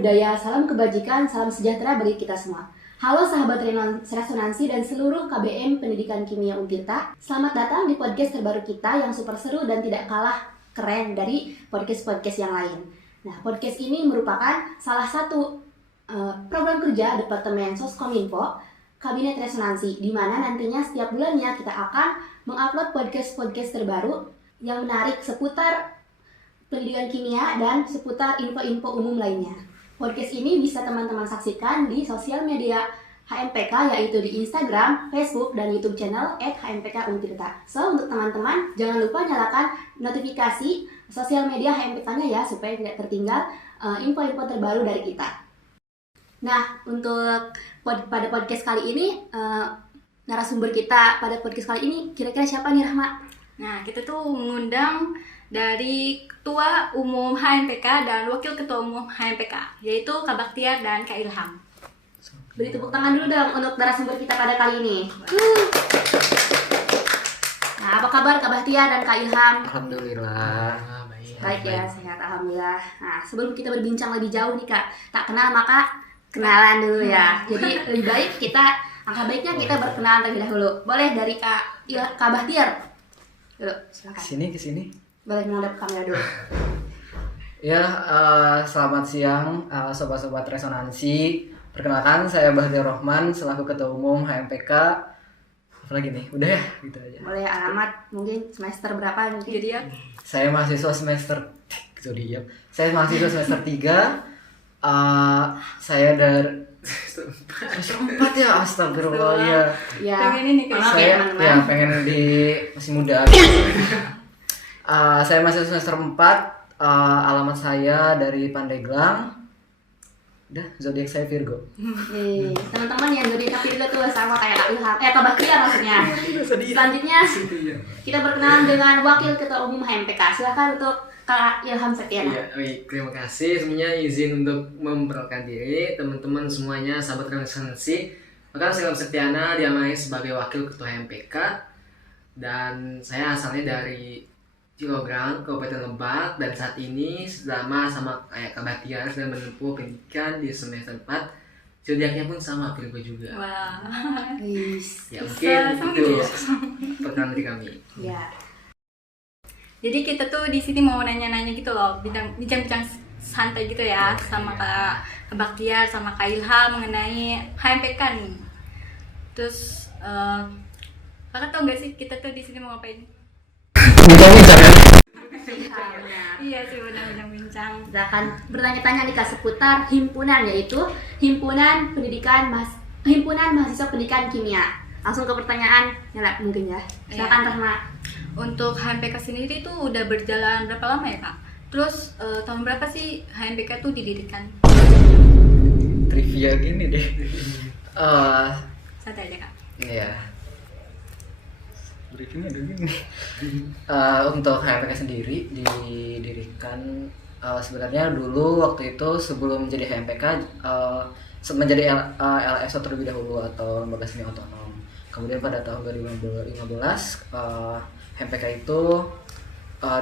budaya, salam kebajikan, salam sejahtera bagi kita semua. Halo sahabat resonansi dan seluruh KBM Pendidikan Kimia Untirta. Selamat datang di podcast terbaru kita yang super seru dan tidak kalah keren dari podcast-podcast yang lain. Nah, podcast ini merupakan salah satu program kerja Departemen Soskominfo Kabinet Resonansi, di mana nantinya setiap bulannya kita akan mengupload podcast-podcast terbaru yang menarik seputar pendidikan kimia dan seputar info-info umum lainnya. Podcast ini bisa teman-teman saksikan di sosial media HMPK, yaitu di Instagram, Facebook, dan YouTube channel @HMPK Untirta. So, untuk teman-teman, jangan lupa nyalakan notifikasi sosial media HMPK-nya ya, supaya tidak tertinggal info-info terbaru dari kita. Nah, untuk pada podcast kali ini, narasumber kita pada podcast kali ini kira-kira siapa nih, Rahma? Nah, kita tuh mengundang dari Ketua Umum HMPK dan Wakil Ketua Umum HMPK, yaitu Kak Baktiar dan Kak Ilham. Beri tepuk tangan dulu dong untuk narasumber kita pada kali ini. Nah, apa kabar Kak Baktiar dan Kak Ilham? Alhamdulillah. Baik ya, sehat alhamdulillah. Nah, sebelum kita berbincang lebih jauh nih Kak, tak kenal maka kenalan dulu ya. Jadi lebih baik angka baiknya kita berkenalan terlebih dahulu. Boleh dari Kak Baktiar dulu, silakan. Kesini. Boleh menghadap kamera dulu. Ya, selamat siang sobat-sobat resonansi. Perkenalkan, saya Bahtiar Rohman selaku Ketua Umum HMPK. Apalagi nih, udah ya, gitu aja. Boleh alamat, mungkin semester berapa mungkin? Jadi ya, Saya mahasiswa semester gitu diam. Saya mahasiswa semester 3. Saya dari semester 4 ya, astagfirullah ya. Ya, pengen ini kan? maaf Saya teman-teman. ya pengen masih muda. Saya masih semester 4. Alamat saya dari Pandeglang. Udah, zodiak saya Virgo. Teman-teman yang zodiak Virgo tuh sama kayak Kak Ilham, Kak Baktiar maksudnya. Selanjutnya kita berkenalan dengan Wakil Ketua Umum HMPK. Silakan untuk Kak Ilham Septiana. Iya, baik, terima kasih. Semuanya izin untuk memperkenalkan diri teman-teman semuanya, sahabat resonansi. Maka saya Ilham Septiana diamanai sebagai Wakil Ketua HMPK dan saya asalnya dari Cilobrang, Kabupaten Lebak, dan saat ini selama sama kayak Kak Baktiar sedang menempuh pendidikan di semester 4. Zodiaknya pun sama Virgo juga. wah, Ya Bisa mungkin sama itu gitu ya. perkenalan dari kami. Ya. jadi kita tuh di sini mau nanya-nanya gitu loh, bincang-bincang santai gitu ya, sama Kak Baktiar sama Kak Ilham mengenai HMPK nih. Terus, kakak tau nggak sih kita tuh di sini mau ngapain? Iya sih, benar bincang. Kita akan bertanya-tanya nih Kak seputar himpunan, yaitu Himpunan Mahasiswa Pendidikan Kimia. Langsung ke pertanyaan yang mungkin ya. Silakan Rahma. Untuk HMPK sendiri tuh udah berjalan berapa lama ya Kak? Terus tahun berapa sih HMPK tuh didirikan? Trivia gini deh. Santai aja Kak. Iya. Briefingnya dulu gini. Untuk HMPK sendiri didirikan sebenarnya dulu waktu itu sebelum menjadi HMPK menjadi LSO terlebih dahulu atau lembaga seni otonom. Kemudian pada tahun 2015 HMPK itu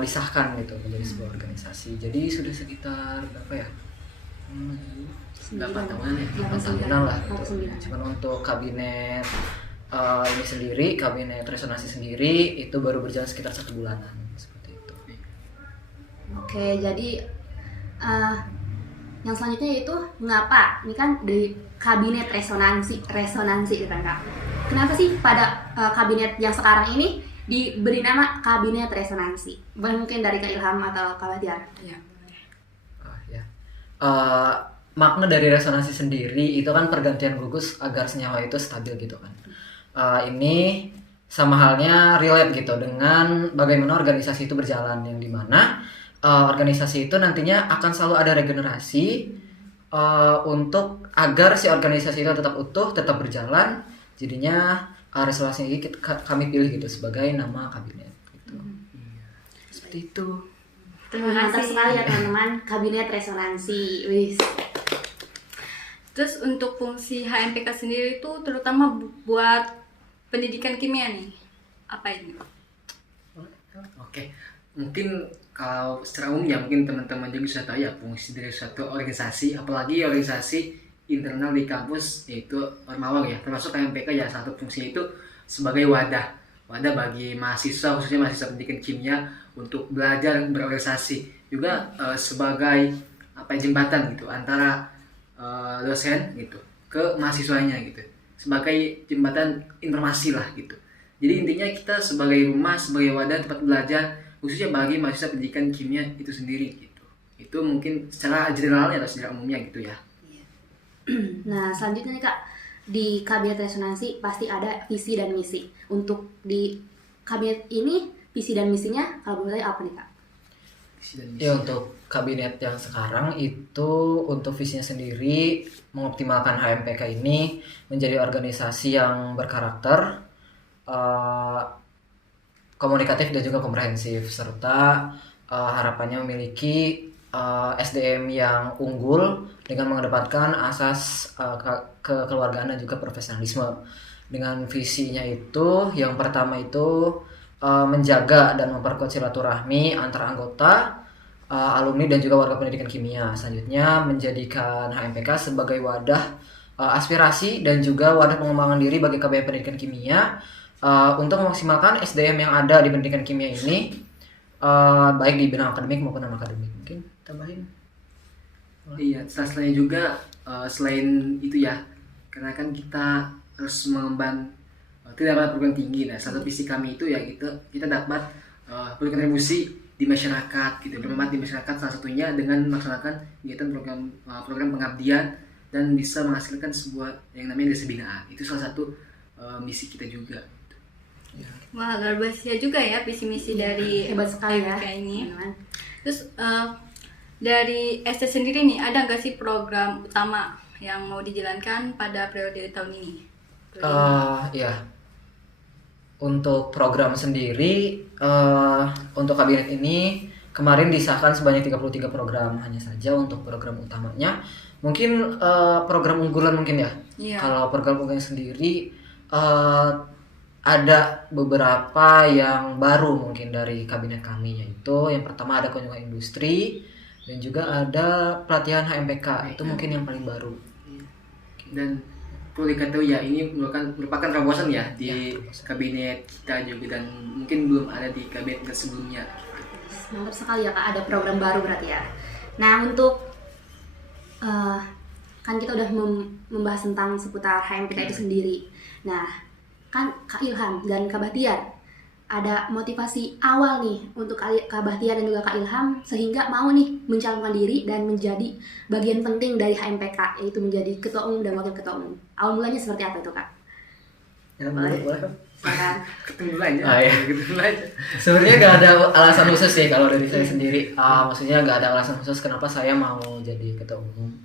disahkan gitu menjadi sebuah organisasi. Jadi sudah sekitar berapa ya? 8 tahunan ya. 8 tahunan lah gitu. 9. Cuman untuk kabinet ini sendiri, kabinet resonansi sendiri itu baru berjalan sekitar 1 bulanan seperti itu. Oke, jadi yang selanjutnya yaitu mengapa ini kan di kabinet resonansi gitu kan Kak. Kenapa sih pada kabinet yang sekarang ini diberi nama kabinet resonansi? Mungkin dari Kak Ilham atau Kak Baktiar. Iya. Makna dari resonansi sendiri itu kan pergantian gugus agar senyawa itu stabil gitu kan. Ini sama halnya relate gitu dengan bagaimana organisasi itu berjalan, yang dimana organisasi itu nantinya akan selalu ada regenerasi untuk agar si organisasi itu tetap utuh, tetap berjalan. Jadinya resonansi ini kami pilih gitu sebagai nama kabinet gitu. Seperti itu. Mantap sekali ya teman-teman, kabinet resonansi. Wis. Terus untuk fungsi HMPK sendiri itu terutama buat pendidikan kimia nih, apa ini? Oke. mungkin kalau secara umum ya mungkin teman-teman juga sudah tahu ya fungsi dari suatu organisasi, apalagi organisasi internal di kampus yaitu Ormawang ya, termasuk KMPK ya, satu fungsi itu sebagai wadah bagi mahasiswa, khususnya mahasiswa pendidikan kimia untuk belajar berorganisasi, juga sebagai jembatan gitu antara dosen gitu ke mahasiswanya gitu, sebagai jembatan informasi lah gitu. Jadi intinya kita sebagai rumah, sebagai wadah tempat belajar khususnya bagi mahasiswa pendidikan kimia itu sendiri gitu. Itu mungkin secara generalnya atau secara umumnya gitu ya. Nah, selanjutnya nih Kak, di kabinet resonansi pasti ada visi dan misi. Untuk di kabinet ini, visi dan misinya kalau boleh apa nih Kak? Ya, untuk kabinet yang sekarang itu untuk visinya sendiri mengoptimalkan HMPK ini menjadi organisasi yang berkarakter, komunikatif dan juga komprehensif, serta harapannya memiliki SDM yang unggul dengan mengedepankan asas kekeluargaan dan juga profesionalisme. Dengan visinya itu, yang pertama itu menjaga dan memperkuat silaturahmi antar anggota, alumni dan juga warga pendidikan kimia. Selanjutnya menjadikan HMPK sebagai wadah aspirasi dan juga wadah pengembangan diri bagi KBM Pendidikan Kimia untuk memaksimalkan SDM yang ada di pendidikan kimia ini, baik di bidang akademik maupun non akademik. Mungkin tambahin. Iya, selanjutnya juga selain itu ya, karena kan kita harus mengemban tidak dapat perguruan tinggi. Nah, satu visi kami itu ya kita dapat berkontribusi di masyarakat gitu, bermanfaat di masyarakat, salah satunya dengan melaksanakan kegiatan program pengabdian dan bisa menghasilkan sebuah yang namanya desa binaan. Itu salah satu misi kita juga. Wah, luar biasa juga ya visi misi dari Hebat sekali ya. HMPK ini. teman-teman. Terus dari ST sendiri nih, ada nggak sih program utama yang mau dijalankan pada periode tahun ini? Ya, untuk program sendiri, untuk kabinet ini kemarin disahkan sebanyak 33 program. Hanya saja untuk program utamanya mungkin program unggulan mungkin ya. Iya. Kalau program unggulan sendiri ada beberapa yang baru mungkin dari kabinet kami, yaitu yang pertama ada kunjungan industri dan juga ada pelatihan HMPK. Itu mungkin yang paling baru. Dan perlu diketahui ya, ini merupakan terobosan ya di kabinet kita juga, dan mungkin belum ada di kabinet sebelumnya. Mantap sekali ya Kak, ada program baru berarti ya. Nah, untuk kan kita udah membahas tentang seputar HMPK itu sendiri. Nah, kan Kak Ilham dan Kak Bahtiar ada motivasi awal nih untuk Kak Bahtiar dan juga Kak Ilham sehingga mau nih mencalonkan diri dan menjadi bagian penting dari HMPK, yaitu menjadi ketua umum dan wakil ketua umum. Awal mulanya seperti apa itu Kak? Ya, Boleh. boleh. Silakan. Ketemu dulu aja. Iya. Ketemu dulu aja. Sebenarnya nggak ada alasan khusus sih kalau dari saya sendiri. Maksudnya nggak ada alasan khusus kenapa saya mau jadi ketua umum.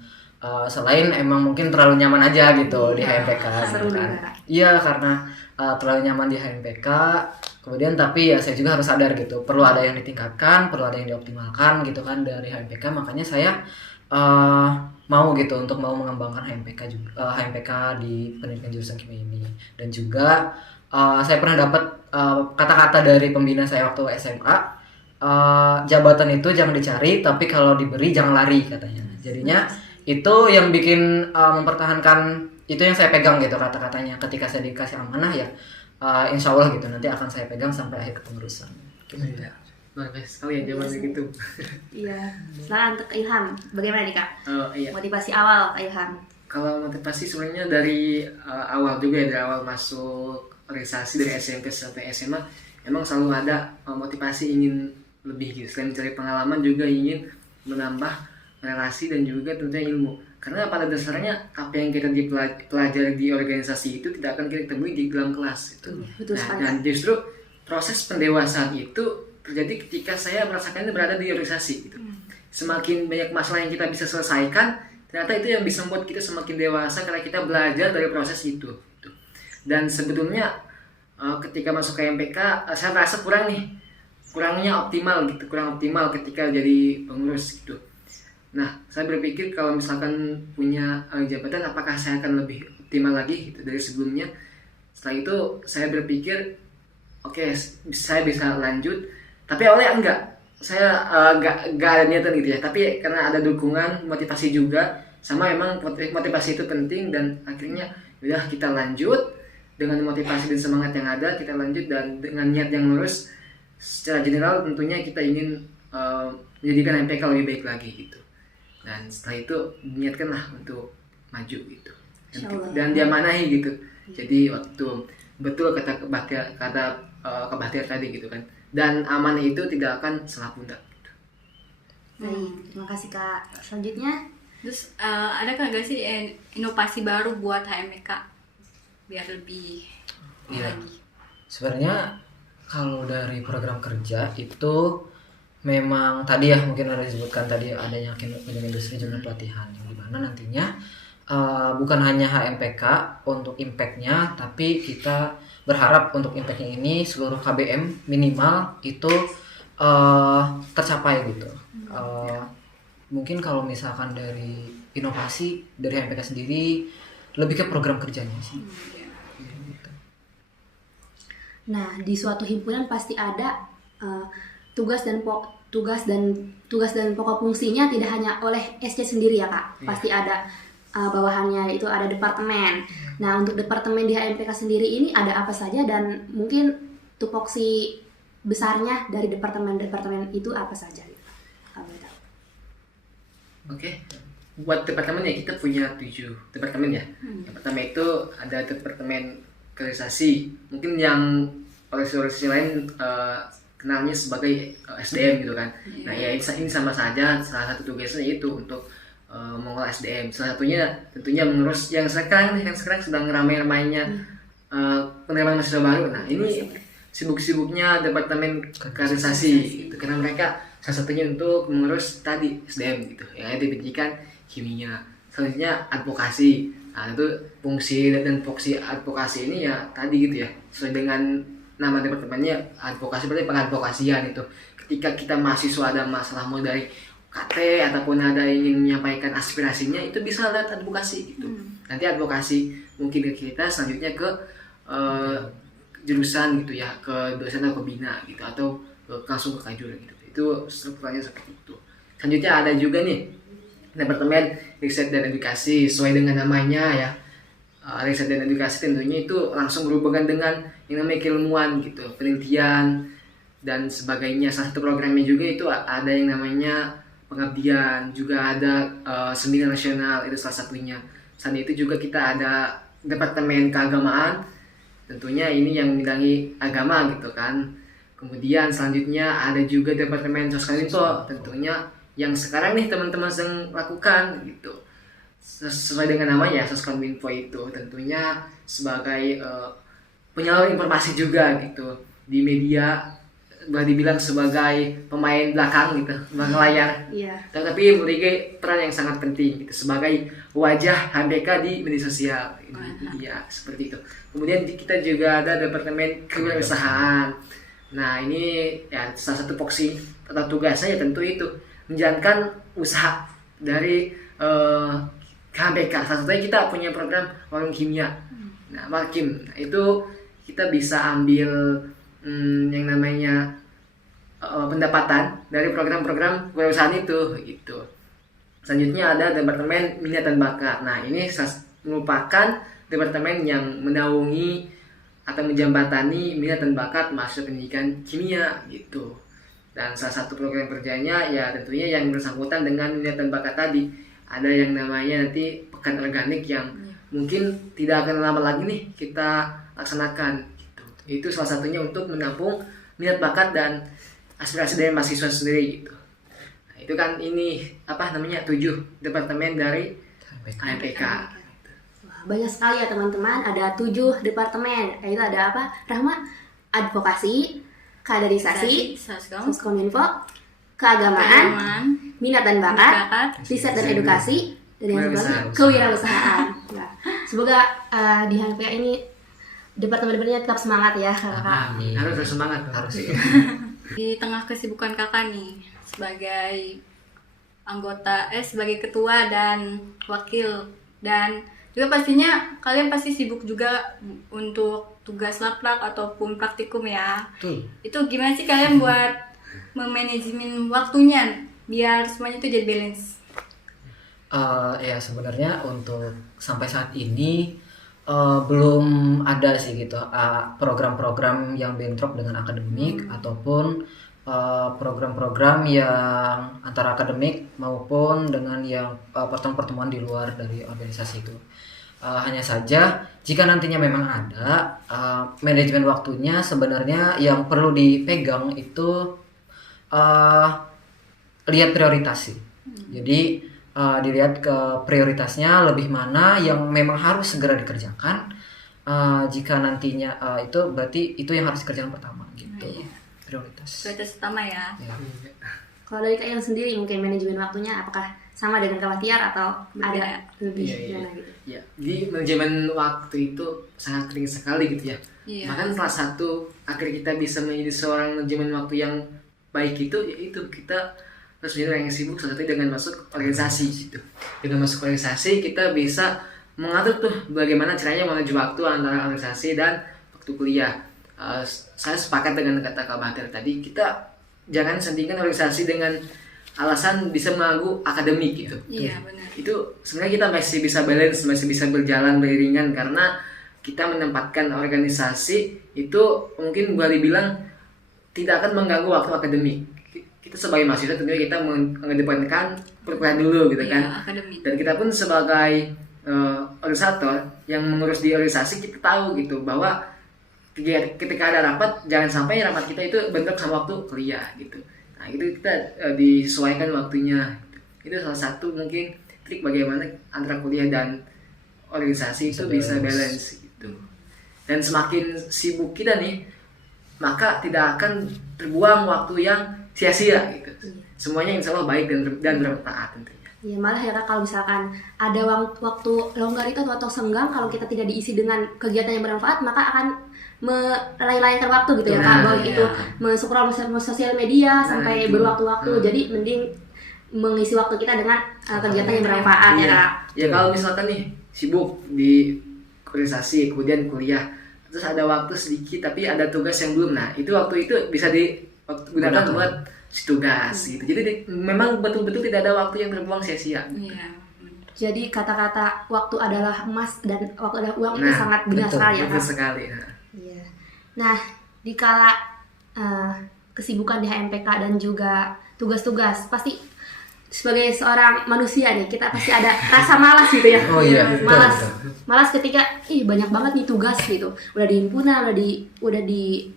Selain emang mungkin terlalu nyaman aja gitu di HMPK. Seru gitu kan. juga. Iya, karena terlalu nyaman di HMPK. Kemudian tapi ya saya juga harus sadar gitu, perlu ada yang ditingkatkan, perlu ada yang dioptimalkan gitu kan dari HMPK. Makanya saya mau gitu untuk mau mengembangkan HMPK juga, HMPK di pendidikan jurusan kimia ini. Dan juga saya pernah dapat kata-kata dari pembina saya waktu SMA, jabatan itu jangan dicari, tapi kalau diberi jangan lari katanya. Jadinya itu yang bikin mempertahankan, itu yang saya pegang gitu kata-katanya ketika saya dikasih amanah ya. Insya Allah gitu nanti akan saya pegang sampai akhir kepengurusan. Iya. Luar biasa sekali ya jawabannya gitu. Iya. Silakan untuk Kak Ilham, bagaimana nih Kak? Iya. Motivasi awal Kak Ilham. Kalau motivasi sebenarnya dari awal juga ya, dari awal masuk organisasi dari SMP sampai SMA, emang selalu ada motivasi ingin lebih gitu. Selain mencari pengalaman juga ingin menambah relasi dan juga tentunya ilmu. Karena pada dasarnya apa yang kita dipelajari di organisasi itu tidak akan kita temui di dalam kelas itu. Betul Nah, sekali. dan justru proses pendewasaan itu terjadi ketika saya merasakannya berada di organisasi gitu. Semakin banyak masalah yang kita bisa selesaikan, ternyata itu yang bisa membuat kita semakin dewasa karena kita belajar dari proses itu. Gitu. Dan sebetulnya ketika masuk ke MPK saya merasa kurangnya optimal gitu, kurang optimal ketika jadi pengurus gitu. Nah, saya berpikir kalau misalkan punya jabatan, apakah saya akan lebih optimal lagi gitu dari sebelumnya. Setelah itu saya berpikir, oke, saya bisa lanjut, Tapi awalnya enggak, saya enggak ada niatan gitu ya, tapi karena ada dukungan, motivasi juga, sama emang motivasi itu penting, dan akhirnya udah kita lanjut dengan motivasi dan semangat yang ada, kita lanjut dan dengan niat yang lurus. Secara general tentunya kita ingin menjadikan MPK lebih baik lagi gitu, dan setelah itu niatkanlah untuk maju gitu, dan diamanahi gitu. Jadi waktu betul kata Kak Bahtiar tadi gitu kan, dan amanah itu tidak akan salah pundak gitu. Baik, terima kasih Kak. Selanjutnya, Terus ada kan gak sih inovasi baru buat HMPK biar lebih Iya. lagi? Sebenarnya kalau dari program kerja itu memang tadi ya mungkin ada disebutkan tadi adanya Kinerja Industri Jurnal Pelatihan, yang dimana nantinya bukan hanya HMPK untuk impact-nya, tapi kita berharap untuk impact-nya ini seluruh KBM minimal itu tercapai gitu. Mungkin kalau misalkan dari inovasi dari HMPK sendiri lebih ke program kerjanya sih. Gitu. nah di suatu himpunan pasti ada tugas dan pokok fungsinya tidak hanya oleh SC sendiri ya Kak. Iya. Pasti ada bawahannya, itu ada departemen. Nah, untuk departemen di HMPK sendiri ini ada apa saja, dan mungkin tupoksi besarnya dari departemen-departemen itu apa saja? Kalau boleh tahu. Oke, buat departemen ya kita punya 7 departemen ya. Yang pertama itu ada departemen kaderisasi, mungkin yang organisasi lain kenalnya sebagai SDM gitu kan. Nah ya ini sama saja, salah satu tugasnya itu untuk mengolah SDM. Salah satunya tentunya mengurus yang sekarang sedang ramai-ramainya penerimaan mahasiswa baru. Nah ini sibuk-sibuknya departemen kaderisasi gitu, karena mereka salah satunya untuk mengurus tadi SDM gitu, yang ada di pendidikan kimia. Selanjutnya advokasi. Nah itu fungsi advokasi ini ya tadi gitu ya, sesuai dengan nama departemennya, advokasi berarti pengadvokasian itu. Ketika kita mahasiswa ada masalah mulai dari KT ataupun ada ingin menyampaikan aspirasinya, itu bisa lewat advokasi gitu. Nanti advokasi mungkin ke kita, selanjutnya ke jurusan gitu ya, ke dosen atau pembina gitu, atau langsung ke kajuran gitu. Itu strukturnya seperti itu. Selanjutnya ada juga nih Departemen Riset dan Edukasi, sesuai dengan namanya ya. Riset dan edukasi tentunya itu langsung berhubungan dengan yang namanya keilmuan gitu, penelitian dan sebagainya. Salah satu programnya juga itu ada yang namanya pengabdian, juga ada seminar nasional, itu salah satunya. Selain itu juga kita ada Departemen Keagamaan, tentunya ini yang membidangi agama gitu kan. Kemudian selanjutnya ada juga Departemen Sosialinfo, tentunya yang sekarang nih teman-teman sedang lakukan gitu. Sesuai dengan namanya Soskominfo itu tentunya sebagai penyalur informasi juga gitu di media, boleh dibilang sebagai pemain belakang gitu, belakang layar. Iya. Tapi memiliki peran yang sangat penting gitu sebagai wajah HMPK di media sosial. Iya, seperti itu. Kemudian kita juga ada Departemen Kewirausahaan. Nah, ini ya salah satu fungsi atau tugasnya ya tentu itu menjalankan usaha dari HMPK. Salah satunya kita punya program warung kimia. Nah, Warkim. Nah, itu kita bisa ambil yang namanya pendapatan dari program-program kewirausahaan itu gitu. Selanjutnya ada Departemen Minat dan Bakat. Nah, ini merupakan departemen yang menaungi atau menjembatani minat dan bakat mahasiswa pendidikan kimia gitu. Dan salah satu program kerjanya ya tentunya yang bersangkutan dengan minat dan bakat tadi. Ada yang namanya nanti pekan organik yang mungkin tidak akan lama lagi nih kita laksanakan gitu. Itu salah satunya untuk menampung minat bakat dan aspirasi dari mahasiswa sendiri gitu. Nah, itu kan ini 7 departemen dari HMPK. Banyak sekali ya teman-teman, ada 7 departemen, yaitu ada apa? Rahma, advokasi, kaderisasi, Soskominfo, keagamaan, minat dan bakat, riset dan edukasi, dan yang sebenarnya kewirausahaan. Ya. Semoga di HMPK ini departemen-departemennya tetap semangat ya kakak. Harus semangat harus. Di tengah kesibukan kakak nih sebagai anggota sebagai ketua dan wakil, dan juga pastinya kalian pasti sibuk juga untuk tugas laplak ataupun praktikum ya. Betul. Itu gimana sih kalian buat memanajemen waktunya biar semuanya tuh jadi balance? Ya sebenarnya untuk sampai saat ini belum ada sih gitu program-program yang bentrok dengan akademik ataupun program-program yang antara akademik maupun dengan yang pertemuan-pertemuan di luar dari organisasi itu. Hanya saja jika nantinya memang ada manajemen waktunya, sebenarnya yang perlu dipegang itu lihat prioritas sih. Jadi dilihat ke prioritasnya lebih mana yang memang harus segera dikerjakan. Jika nantinya itu berarti itu yang harus dikerjakan pertama gitu. Prioritas Utama ya. ya. Kalau dari Kak yang sendiri mungkin manajemen waktunya apakah sama dengan Kak Bahtiar atau Berbeda. ada lebih Iya. gimana gitu? Ya, jadi manajemen waktu itu sangat penting sekali gitu ya. Iya. Bahkan salah satu akhir kita bisa menjadi seorang manajemen waktu yang baik itu yaitu kita harus menjadi orang yang sibuk, salah satunya dengan masuk organisasi gitu. Dengan masuk organisasi kita bisa mengatur tuh bagaimana caranya mengatur waktu antara organisasi dan waktu kuliah. Saya sepakat dengan kata Kak Bahtiar tadi, kita jangan sandingkan organisasi dengan alasan bisa mengganggu akademik gitu. Iya benar. Itu sebenarnya kita masih bisa balance, masih bisa berjalan beriringan karena kita menempatkan organisasi itu mungkin boleh bilang tidak akan mengganggu waktu akademik. Kita sebagai mahasiswa tentunya kita mengedepankan perkuliahan dulu gitu kan. Iya, akademik. Dan kita pun sebagai organisator yang mengurus di organisasi, kita tahu gitu bahwa ketika ada rapat jangan sampai rapat kita itu bentrok sama waktu kuliah gitu. Nah itu kita disesuaikan waktunya. Itu salah satu mungkin trik bagaimana antara kuliah dan organisasi itu bisa balance gitu. Dan semakin sibuk kita nih, maka tidak akan terbuang waktu yang sia-sia gitu. Semuanya insya Allah baik dan bermanfaat tentunya. Ya malah ya Kak, kalau misalkan ada waktu longgar itu atau senggang, kalau kita tidak diisi dengan kegiatan yang bermanfaat, maka akan melayang-layangkan waktu gitu ya Kak. Bahwa itu scroll sosial media sampai berwaktu-waktu. Jadi mending mengisi waktu kita dengan kegiatan yang bermanfaat ya Kak. Ya kalau misalkan nih sibuk di organisasi kemudian kuliah, terus ada waktu sedikit tapi ada tugas yang belum, nah itu waktu itu bisa digunakan buat tugas gitu. Jadi memang betul-betul tidak ada waktu yang terbuang sia-sia. Iya. Jadi kata-kata waktu adalah emas dan waktu adalah uang itu sangat benar sekali ya Betul Kak. sekali. Iya. Nah, dikala kesibukan di HMPK dan juga tugas-tugas, pasti sebagai seorang manusia nih kita pasti ada rasa malas gitu ya. Oh iya, betul, malas. betul. Malas ketika banyak banget nih tugas gitu. Udah di himpunan, udah di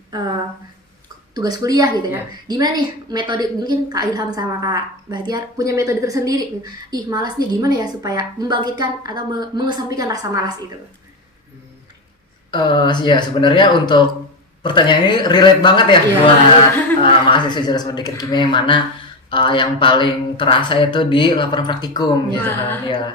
tugas kuliah gitu ya. Gimana nih metode, mungkin Kak Ilham sama Kak Bahtiar punya metode tersendiri. Malas nih gimana ya supaya membangkitkan atau mengesampingkan rasa malas itu. Ya sebenarnya untuk pertanyaan ini relate banget ya Iya. buat mahasiswa jurusan pendidikan kimia yang mana yang paling terasa itu di laporan praktikum gitu kan ya.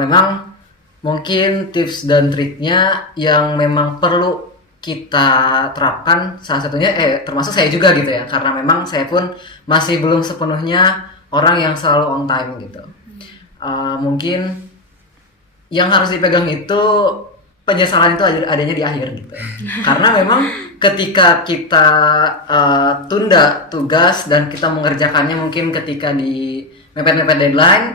Memang mungkin tips dan triknya yang memang perlu kita terapkan salah satunya termasuk saya juga gitu ya, karena memang saya pun masih belum sepenuhnya orang yang selalu on time gitu. Mungkin yang harus dipegang itu penyesalan itu adanya di akhir gitu. Karena memang ketika kita tunda tugas dan kita mengerjakannya mungkin ketika di mepet-mepet deadline,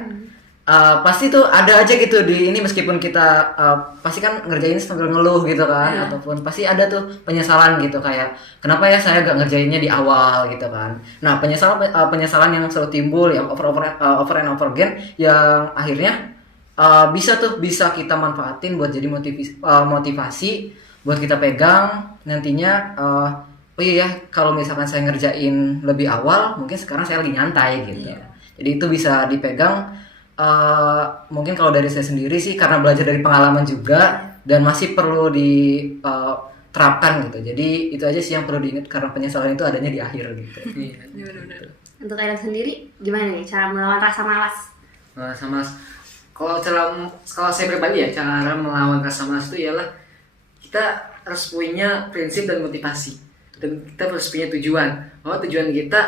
pasti tuh ada aja gitu di ini, meskipun kita pasti kan ngerjain sambil ngeluh gitu kan, ataupun pasti ada tuh penyesalan gitu kayak kenapa ya saya gak ngerjainnya di awal gitu kan. Nah penyesalan yang selalu timbul yang over and over again yang akhirnya bisa kita manfaatin buat jadi motivasi buat kita pegang nantinya. Oh iya ya, kalau misalkan saya ngerjain lebih awal, mungkin sekarang saya lagi nyantai gitu. Jadi itu bisa dipegang. Mungkin kalau dari saya sendiri sih karena belajar dari pengalaman juga dan masih perlu diterapkan gitu. Jadi itu aja sih yang perlu diingat, karena penyesalan itu adanya di akhir gitu. Iya benar-benar. Untuk kalian sendiri gimana nih cara melawan rasa malas? Sama kalau saya pribadi ya, cara melawan rasa malas itu ialah kita harus punya prinsip dan motivasi, dan kita harus punya tujuan. Bahwa tujuan kita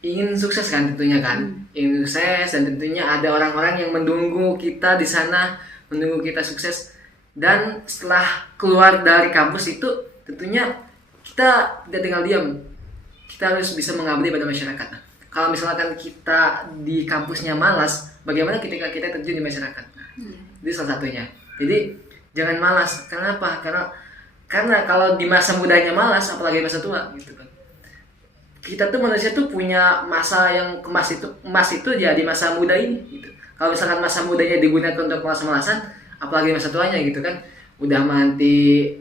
ingin sukses kan tentunya kan, ingin sukses, dan tentunya ada orang-orang yang menunggu kita di sana, menunggu kita sukses. Dan setelah keluar dari kampus itu tentunya kita tidak tinggal diam, kita harus bisa mengabdi pada masyarakat. Nah, kalau misalkan kita di kampusnya malas, bagaimana ketika kita terjun di masyarakat? Nah, itu salah satunya. Jadi jangan malas. Kenapa? Karena kalau di masa mudanya malas, apalagi masa tua gitu kan. Kita tuh manusia tuh punya masa yang emas itu ya di masa muda ini gitu. Kalau misalkan masa mudanya digunakan untuk malas-malasan, apalagi masa tuanya gitu kan, udah mati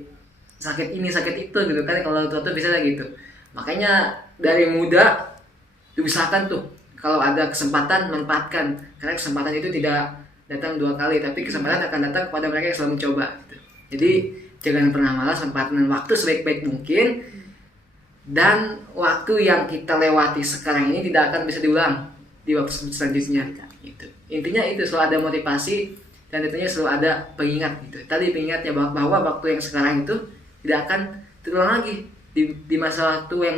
sakit ini sakit itu gitu kan, kalau tua tuh bisa gitu. Makanya dari muda diusahakan tuh kalau ada kesempatan manfaatkan, karena kesempatan itu tidak datang 2 kali, tapi kesempatan akan datang kepada mereka yang selalu mencoba gitu. Jadi jangan pernah malas, manfaatkan waktu sebaik-baik mungkin, dan waktu yang kita lewati sekarang ini tidak akan bisa diulang di waktu selanjutnya gitu. Intinya itu selalu ada motivasi dan tentunya selalu ada pengingat gitu. Tadi pengingatnya bahwa waktu yang sekarang itu tidak akan terulang lagi di masa waktu yang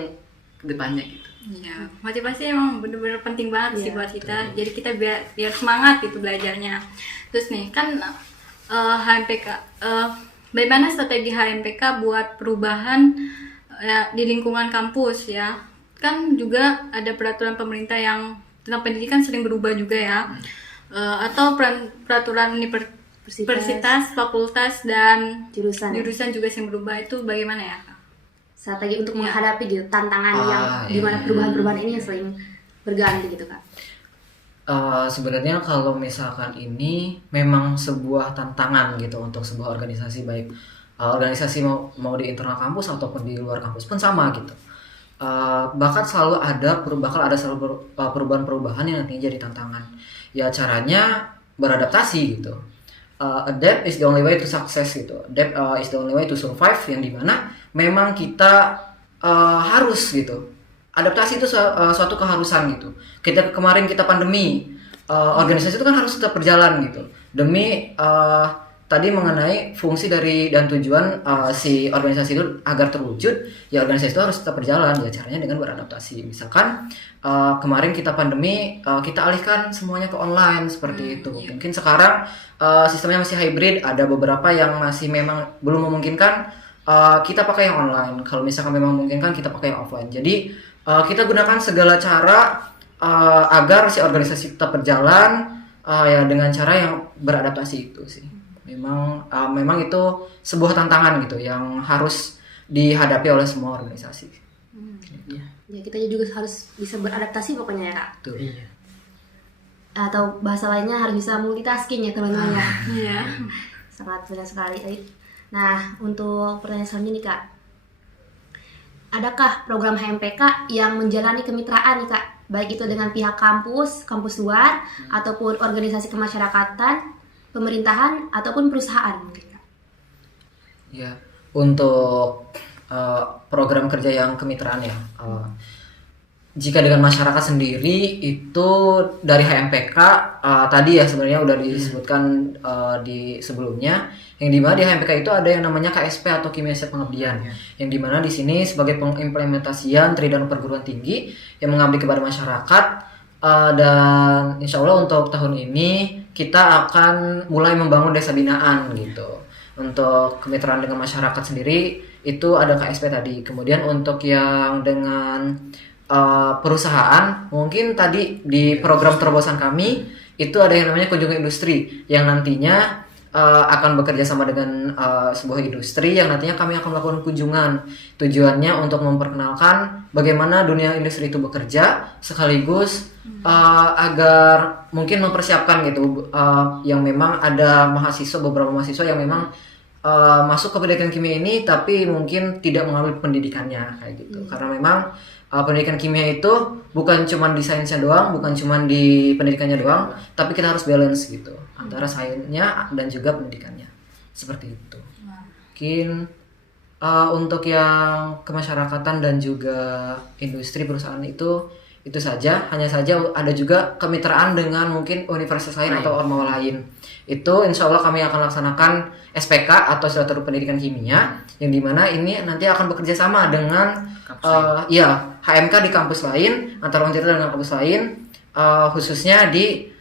kedepannya gitu. Iya, motivasi emang bener-bener penting banget sih Iya, buat kita. Jadi kita biar semangat gitu belajarnya. Terus nih kan HMPK, bagaimana strategi HMPK buat perubahan di lingkungan kampus ya? Kan juga ada peraturan pemerintah yang tentang pendidikan sering berubah juga ya. Atau peraturan universitas, fakultas dan jurusan juga sering berubah, itu bagaimana ya? Strategi untuk Iya. menghadapi gitu tantangan yang dimana perubahan-perubahan ini yang sering berganti gitu Kak. Sebenarnya kalau misalkan ini memang sebuah tantangan gitu untuk sebuah organisasi, baik organisasi mau di internal kampus ataupun di luar kampus pun sama gitu. Bakal ada perubahan-perubahan yang nantinya jadi tantangan. Ya caranya beradaptasi gitu. Adapt is the only way to success gitu. Adapt is the only way to survive, yang dimana memang kita harus gitu. Adaptasi itu suatu keharusan gitu. Kemarin kita pandemi, organisasi itu kan harus tetap berjalan gitu. Demi tadi mengenai fungsi dari dan tujuan si organisasi itu agar terwujud, ya organisasi itu harus tetap berjalan. Ya caranya dengan beradaptasi. Misalkan kemarin kita pandemi, kita alihkan semuanya ke online seperti itu. Iya. Mungkin sekarang sistemnya masih hybrid, ada beberapa yang masih memang belum memungkinkan kita pakai yang online. Kalau misalkan memang memungkinkan, kita pakai yang offline. Jadi kita gunakan segala cara agar si organisasi tetap berjalan ya dengan cara yang beradaptasi itu sih. Memang itu sebuah tantangan gitu yang harus dihadapi oleh semua organisasi. Ya kita juga harus bisa beradaptasi pokoknya ya Kak. Tuh. Iya. Atau bahasa lainnya harus bisa multitasking ya teman-teman ya. Iya. Sangat benar sekali. Nah, untuk pertanyaan selanjutnya nih Kak. Adakah program HMPK yang menjalani kemitraan nih Kak? Baik itu dengan pihak kampus luar, ataupun organisasi kemasyarakatan, pemerintahan, ataupun perusahaan mungkin Kak? Ya, untuk program kerja yang kemitraan ya. Jika dengan masyarakat sendiri itu dari HMPK tadi ya sebenarnya udah disebutkan di sebelumnya, yang dimana di HMPK itu ada yang namanya KSP atau Kimia Siap Pengabdian, yang dimana di sini sebagai pengimplementasian Tridharma Perguruan Tinggi yang mengabdi kepada masyarakat, dan insya Allah untuk tahun ini kita akan mulai membangun desa binaan gitu. Untuk kemitraan dengan masyarakat sendiri itu ada KSP tadi. Kemudian untuk yang dengan perusahaan, mungkin tadi di program terobosan kami itu ada yang namanya kunjungan industri, yang nantinya akan bekerja sama dengan sebuah industri yang nantinya kami akan melakukan kunjungan. Tujuannya untuk memperkenalkan bagaimana dunia industri itu bekerja, sekaligus agar mungkin mempersiapkan gitu yang memang ada beberapa mahasiswa yang memang masuk ke pendidikan kimia ini tapi mungkin tidak mengambil pendidikannya kayak gitu. Karena memang pendidikan kimia itu bukan cuma di sainsnya doang, bukan cuma di pendidikannya doang, tapi kita harus balance gitu antara sainsnya dan juga pendidikannya. Seperti itu. Mungkin untuk yang kemasyarakatan dan juga industri perusahaan itu saja. Hanya saja ada juga kemitraan dengan mungkin universitas lain atau ormawa lain. Itu insya Allah kami akan laksanakan SPK atau Surat Pendidikan Kimia, yang dimana ini nanti akan bekerja sama dengan HMK di kampus lain, antara universitas dengan kampus lain, khususnya di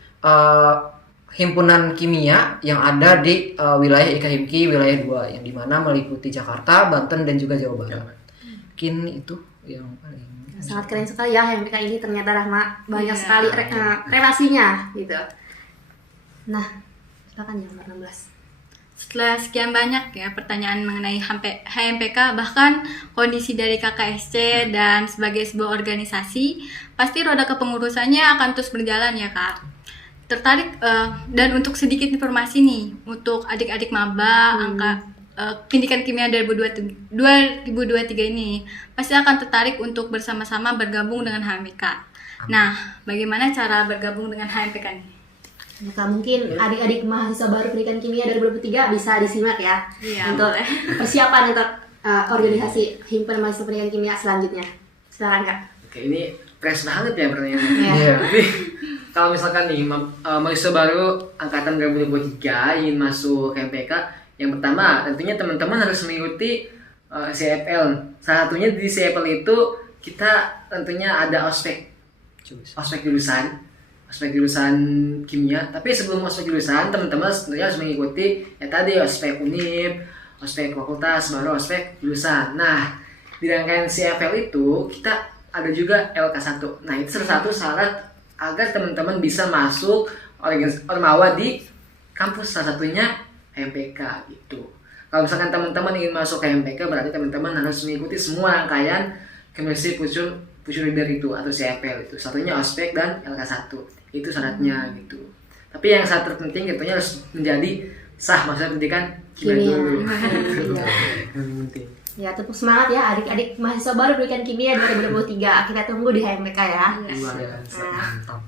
himpunan kimia yang ada di wilayah IKHIMKI wilayah 2, yang dimana meliputi Jakarta, Banten, dan juga Jawa Barat. Mungkin itu yang paling Sangat keren sekali ya HMPK ini, ternyata Rahma banyak Iya. sekali relasinya gitu. Nah, silakan yang nomor 16. Setelah sekian banyak ya pertanyaan mengenai HMPK, bahkan kondisi dari KKSC dan sebagai sebuah organisasi, pasti roda kepengurusannya akan terus berjalan ya Kak. Tertarik dan untuk sedikit informasi nih, untuk adik-adik maba pendidikan kimia 2023 ini pasti akan tertarik untuk bersama-sama bergabung dengan HMPK. Nah, bagaimana cara bergabung dengan HMPK nih? Maka mungkin adik-adik mahasiswa baru pendidikan kimia 2023 bisa disimak ya, Iya, untuk boleh. persiapan untuk organisasi himpunan mahasiswa pendidikan kimia selanjutnya. Silakan Kak. Oke, ini fresh banget ya pertanyaannya. Iya. Iya. Tapi kalau misalkan nih mahasiswa baru angkatan 2023 ingin masuk ke MPK, yang pertama tentunya teman-teman harus mengikuti CFL. Salah satunya di CFL itu kita tentunya ada ospek jurusan kimia. Tapi sebelum ospek jurusan, teman-teman tentunya harus mengikuti ya tadi ospek univ, ospek fakultas, baru ospek jurusan. Nah, di rangkaian CFL itu kita ada juga LK1. Nah, itu salah satu syarat agar teman-teman bisa masuk ormawa di kampus, salah satunya HMPK gitu. Kalau misalkan teman-teman ingin masuk ke HMPK, berarti teman-teman harus mengikuti semua rangkaian Chemistry Future Leader itu atau CFL itu. Satunya ospek dan LK1. Itu syaratnya gitu. Tapi yang satu terpenting tentunya harus menjadi sah masa pendidikan kimia dulu. Iya. Yang penting. Ya, tepuk semangat ya adik-adik mahasiswa baru pendidikan kimia 2023. Kita tunggu di HMPK ya. Luar biasa. mantap.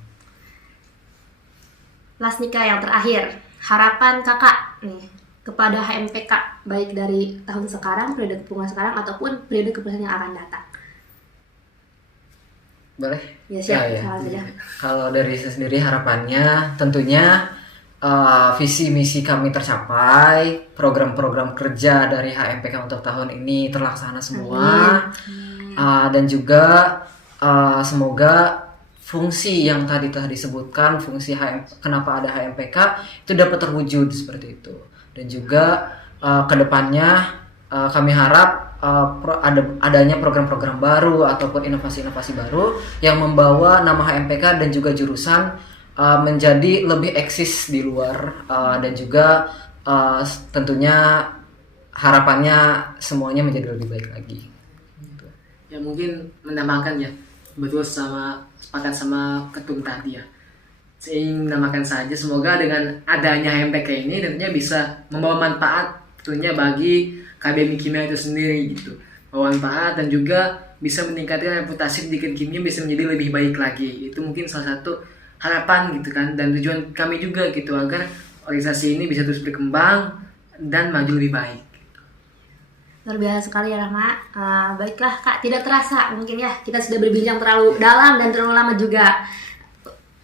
Last nikah yang terakhir, harapan kakak nih kepada HMPK baik dari tahun sekarang, periode kepengurusan sekarang ataupun periode kepengurusan yang akan datang. Boleh? Ya siap, Ya, ya. salah saja. Kalau dari saya sendiri harapannya tentunya visi misi kami tercapai, program-program kerja dari HMPK untuk tahun ini terlaksana semua. Dan juga semoga fungsi yang tadi telah disebutkan, fungsi kenapa ada HMPK itu dapat terwujud seperti itu. Dan juga kedepannya kami harap adanya program-program baru ataupun inovasi-inovasi baru yang membawa nama HMPK dan juga jurusan menjadi lebih eksis di luar, dan juga tentunya harapannya semuanya menjadi lebih baik lagi. Ya mungkin menambahkan ya, betul sepakat sama ketum tadi ya. Saya ingin menambahkan saja, semoga dengan adanya HMPK ini tentunya bisa membawa manfaat tentunya bagi KBM Kimia itu sendiri gitu. Membawa manfaat dan juga bisa meningkatkan reputasi pendidikan kimia bisa menjadi lebih baik lagi. Itu mungkin salah satu harapan gitu kan, dan tujuan kami juga gitu agar organisasi ini bisa terus berkembang dan maju lebih baik. Luar biasa sekali ya Rahma. Baiklah Kak, tidak terasa mungkin ya kita sudah berbincang terlalu dalam dan terlalu lama juga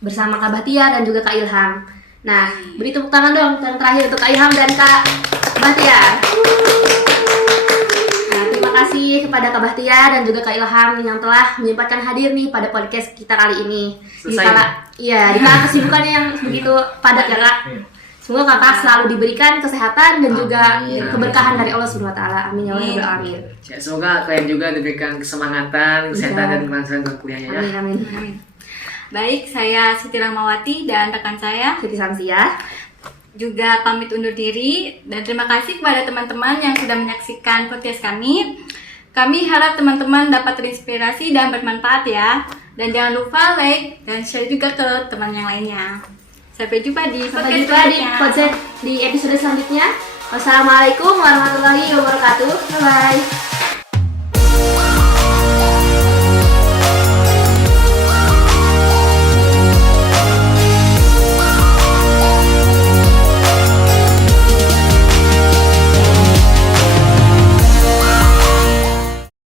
bersama Kak Bahtia dan juga Kak Ilham. Nah, beri tepuk tangan dong yang terakhir untuk Kak Ilham dan Kak Bahtia. Nah, terima kasih kepada Kak Bahtia dan juga Kak Ilham yang telah menyempatkan hadir nih pada podcast kita kali ini. Di kala kesibukannya yang begitu padat ya Kak. Semoga kakak selalu diberikan kesehatan dan juga keberkahan dari Allah Subhanahu wa taala. Amin ya rabbal alamin. Ya, semoga kalian juga diberikan kesemangan, kesehatan dan kelancaran dalam kuliahnya ya. Amin amin. Baik, saya Siti Rahmawati dan rekan saya Siti Samsia juga pamit undur diri, dan terima kasih kepada teman-teman yang sudah menyaksikan podcast kami. Kami harap teman-teman dapat terinspirasi dan bermanfaat ya. Dan jangan lupa like dan share juga ke teman yang lainnya. Sampai jumpa di Sampai podcast jumpa di selanjutnya. podcast di episode selanjutnya. Wassalamualaikum warahmatullahi wabarakatuh. Bye bye.